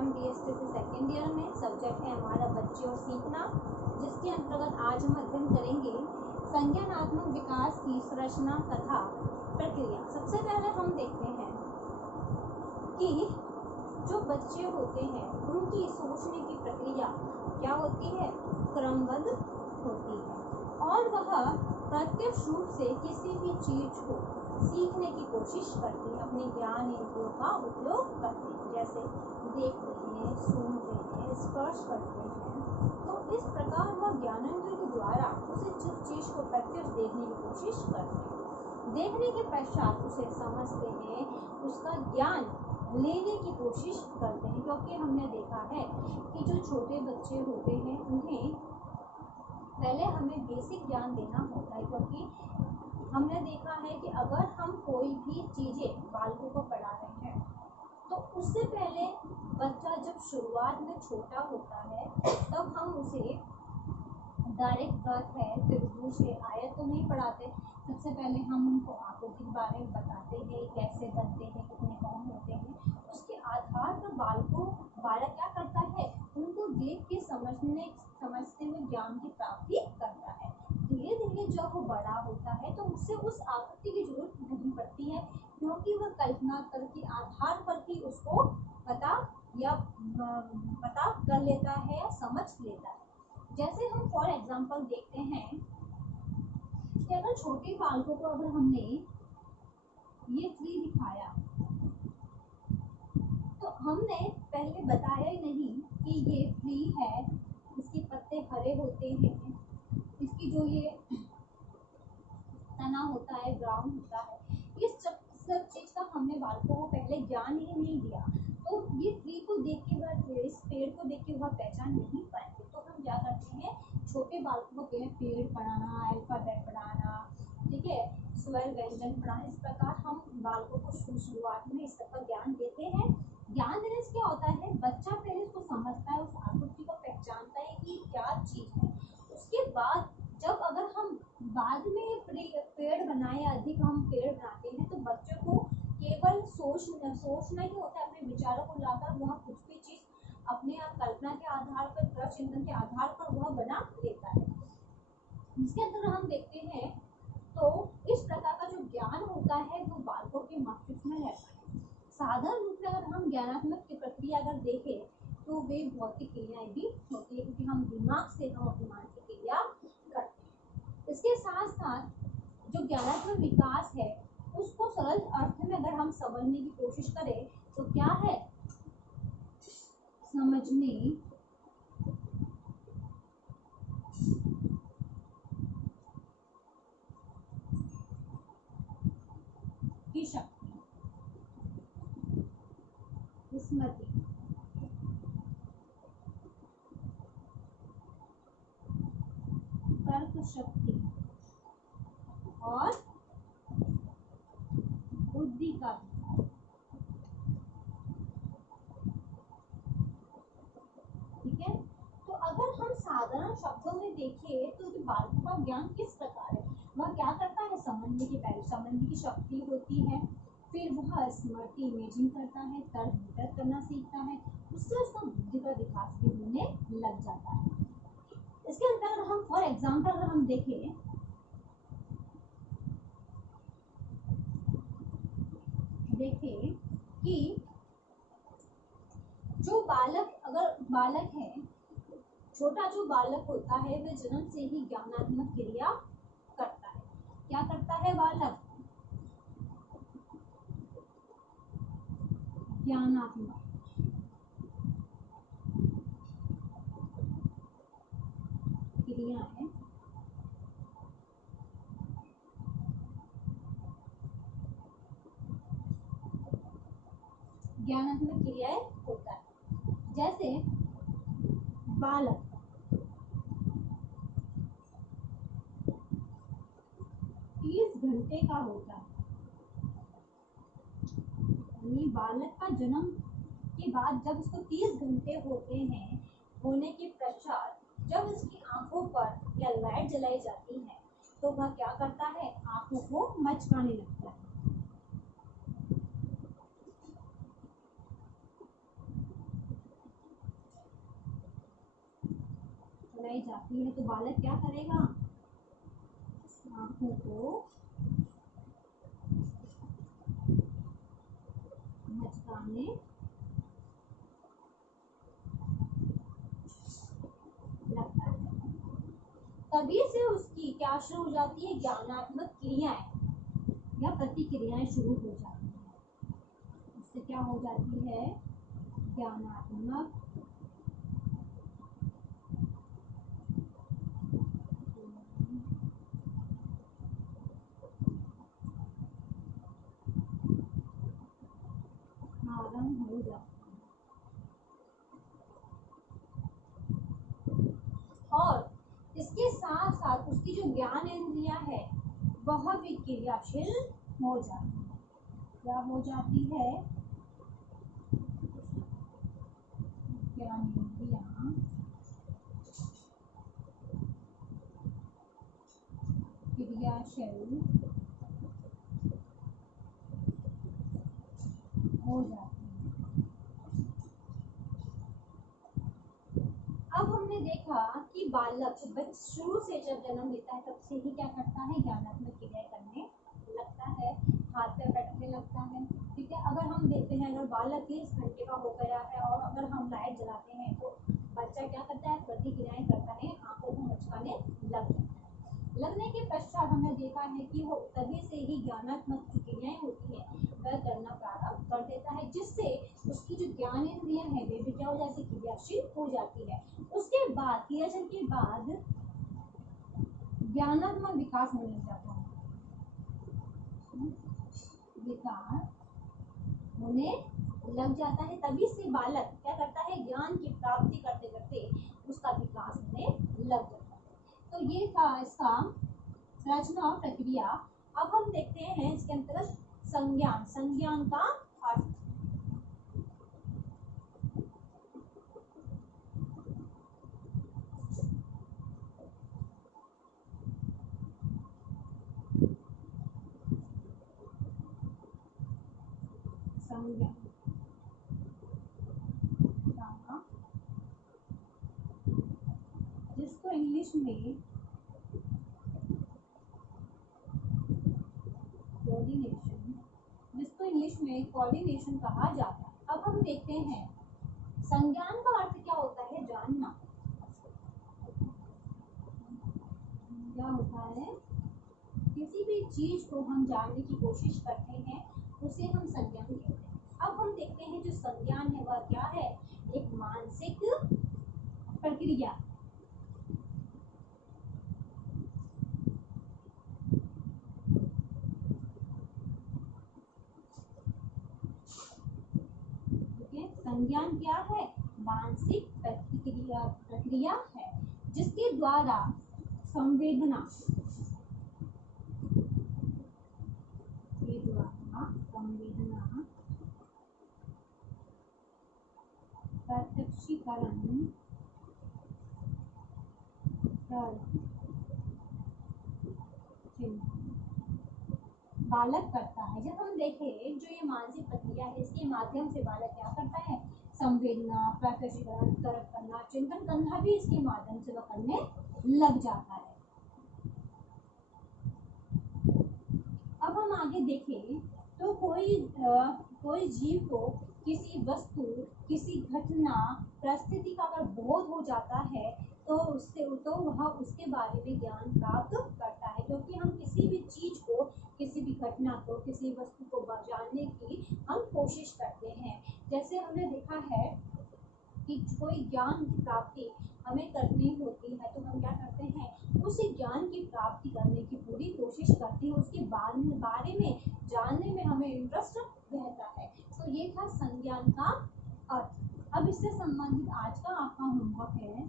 हम DST के second year में। सब्जेक्ट है हमारा बच्चे और सीखना, जिसके अंतर्गत आज हम अध्ययन करेंगे संज्ञानात्मक विकास की संरचना तथा प्रक्रिया। सबसे पहले हम देखते हैं कि जो बच्चे होते हैं उनकी सोचने की प्रक्रिया क्या होती है, क्रमबद्ध होती है, और वह प्रत्यक्ष रूप से किसी भी चीज को सीखने की कोशिश करते हैं, अपने ज्ञान इंद्रियों का उपयोग करते हैं, जैसे देखते हैं, सुनते हैं, स्पर्श करते हैं। तो इस प्रकार वह ज्ञानेंद्रिय के द्वारा उसे जिस चीज को प्रत्यक्ष देखने की कोशिश करते हैं, देखने के पश्चात उसे समझते हैं, उसका ज्ञान लेने की कोशिश करते हैं। क्योंकि हमने देखा है कि जो छोटे बच्चे होते हैं उन्हें पहले हमें बेसिक ज्ञान देना होता है, क्योंकि हमने देखा है कि अगर हम कोई भी चीज़ें बालकों को पढ़ा रहे हैं तो उससे पहले बच्चा जब शुरुआत में छोटा होता है तब हम उसे डायरेक्ट अर्थ है, त्रिभुज से आयत तो नहीं पढ़ाते। सबसे पहले हम उनको आकृति के बारे में बताते हैं, कैसे बनते हैं, कितने कौन होते हैं। उसके आधार पर बालक क्या करता है, उनको देख के समझते हुए ज्ञान की प्राप्ति करता है। धीरे धीरे जब वो बड़ा होता है तो उससे उस आकृति की जरूरत नहीं पड़ती है, क्योंकि वह कल्पना कर के आधार पर ही उसको पता कर लेता है या समझ लेता है। जैसे हम फॉर एग्जाम्पल देखते हैं कि अगर छोटे बालकों को अगर हमने ये ट्री दिखाया तो हमने पहले बताया ही नहीं कि ये ट्री है, इसके पत्ते हरे होते हैं, इसकी जो ये तना होता है ब्राउन होता है। इस सब चीज का हमने बालकों को पहले ज्ञान ही नहीं दिया, तो ये ट्री को देख के वह, इस पेड़ को देख के वह पहचान नहीं पाएंगे। तो हम क्या करते हैं, छोटे बालकों को पेड़ पढ़ाना, अल्फाबेट पढ़ाना, ठीक है, स्वर व्यंजन पढ़ाना। इस प्रकार हम बालकों को शुरुआत में इस सबका ज्ञान देते हैं। ज्ञान देने से क्या होता है, बच्चा पहले उसको समझता है, उस आकृति को पहचानता है कि क्या चीज है। उसके बाद जब अगर हम बाद में पेड़ बनाए, अधिक हम पेड़ बनाते हैं, तो बच्चों को केवल सोचना ही होता है, अपने विचारों को लाकर वह कुछ भी चीज अपने कल्पना के आधार पर, तर्क चिंतन के आधार पर वह बना लेता है। इसके अंदर हम देखते हैं तो इस प्रकार का जो ज्ञान होता है वो बालकों के मस्तिष्क में रहता है। साधारण रूप में अगर हम ज्ञानात्मक की प्रक्रिया अगर देखें तो वे भौतिक क्रियाएं भी होती है, क्योंकि हम दिमाग से हम अपनी मानसिक क्रिया करते हैं। इसके साथ साथ जो ज्ञानात्मक विकास है उसको सरल अर्थ में अगर हम समझने की कोशिश करें तो क्या है, समझने की शक्ति, स्मृति, तर्क शक्ति और बुद्धि का, ठीक है। तो अगर हम साधारण शब्दों में देखें तो बालकों का ज्ञान किस प्रकार है, वह क्या करता है, समझने की शक्ति होती है, फिर वह स्मृति इमेजिंग करता है, तर्क वितर्क करना सीखता है, उससे उसका बुद्धि का विकास भी होने लग जाता है। इसके अंदर हम फॉर एग्जाम्पल अगर हम देखें कि जो बालक है, छोटा जो बालक होता है वह जन्म से ही ज्ञानात्मक क्रिया करता है। क्या करता है बालक, ज्ञानात्मक क्रियाएं होता है। जैसे बालक 30 घंटे का होता है, यानी बालक का जन्म के बाद जब उसको 30 घंटे होते हैं, होने के पश्चात जब उसकी आंखों पर या लाइट जलाई जाती है तो वह क्या करता है, आंखों को मचकाने लगता है। जाती है तो बालक क्या करेगा, आंखों को मचकाने लगता है। तभी से उसकी क्या शुरू हो जाती है, ज्ञानात्मक क्रियाएं या प्रतिक्रियाएं शुरू हो जाती है। उससे क्या हो जाती है, ज्ञानात्मक आरंभ हो जाती है। और इसके साथ साथ उसकी जो ज्ञान इंद्रिया है वह भी क्रियाशील हो जाती है। क्या हो जाती है, ज्ञान इंद्रिया क्रियाशील हो जाती है। अब हमने देखा कि बालक शुरू से जब जन्म लेता है तब से ही क्या करता है, ज्ञानात्मक क्रियाएं करने लगता है, हाथ पैर बैठने लगता है। ठीक है, अगर हम देखते हैं अगर बालक 30 घंटे का हो गया है और अगर हम लाइट जलाते हैं तो बच्चा क्या करता है, प्रतिक्रियाएं करता है, आंखों को मचकाने लग जाता है। लगने के पश्चात हमने देखा है कि वो तभी से ही ज्ञानात्मक क्रियाएं होती है वह करना प्रारंभ कर देता है, जिससे उसकी जो ज्ञान इंद्रियां है वे भी क्या हो जाती है, क्रियाशील हो जाती है। उसके बाद क्रियाशील के बाद ज्ञानात्मक विकास होने लग जाता है, विकास होने लग जाता है। तभी से बालक क्या करता है, ज्ञान की प्राप्ति करते करते उसका विकास होने लग जाता है। तो ये था इसका संरचना और प्रक्रिया। अब हम देखते हैं इसके अंतर्गत संज्ञान, संज्ञान का अर्थ। संज्ञान जिसको इंग्लिश में कोऑर्डिनेशन, जिसको इंग्लिश में कोऑर्डिनेशन कहा जाता है। अब हम देखते हैं संज्ञान का अर्थ क्या होता है, जानना। क्या होता है, किसी भी चीज को हम जानने की कोशिश करते हैं उसे हम संज्ञान कहते हैं। अब हम देखते हैं जो संज्ञान है वह क्या है, एक मानसिक प्रक्रिया। संज्ञान क्या है, मानसिक प्रक्रिया है जिसके द्वारा संवेदना प्रत्यक्षीकरण बालक करता है। जब हम देखें जो ये मानसिक प्रक्रिया है इसके माध्यम से बालक क्या करता है, संवेदना, प्रत्यक्षीकरण, तर्क करना, चिंतन करना भी इसके माध्यम से वह करने लग जाता है। अब हम आगे देखें तो कोई जीव को किसी वस्तु, किसी घटना, परिस्थिति का अगर बोध हो जाता है तो वह उसके बारे में ज्ञान प्राप्त करता है, क्योंकि हम किसी भी चीज को, किसी भी घटना को, किसी वस्तु को जानने की हम कोशिश करते हैं। जैसे हमने देखा है कि कोई ज्ञान की प्राप्ति हमें करनी होती है तो हम क्या करते हैं, उस ज्ञान की प्राप्ति करने की पूरी कोशिश करते हैं, उसके बारे में जानने में हमें इंटरेस्ट रहता है। तो ये था संज्ञान का अर्थ। अब इससे संबंधित आज का आपका होमवर्क है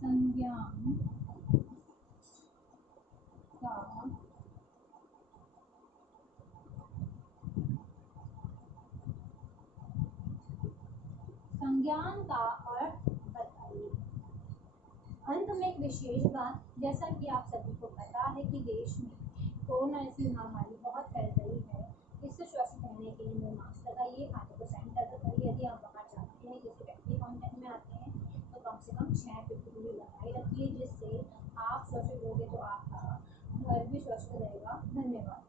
संज्ञान का संज्ञान का अर्थ बताइए। अंत में एक विशेष बात, जैसा कि आप सभी को पता है कि देश में कोरोना जैसी महामारी बहुत धन्यवाद।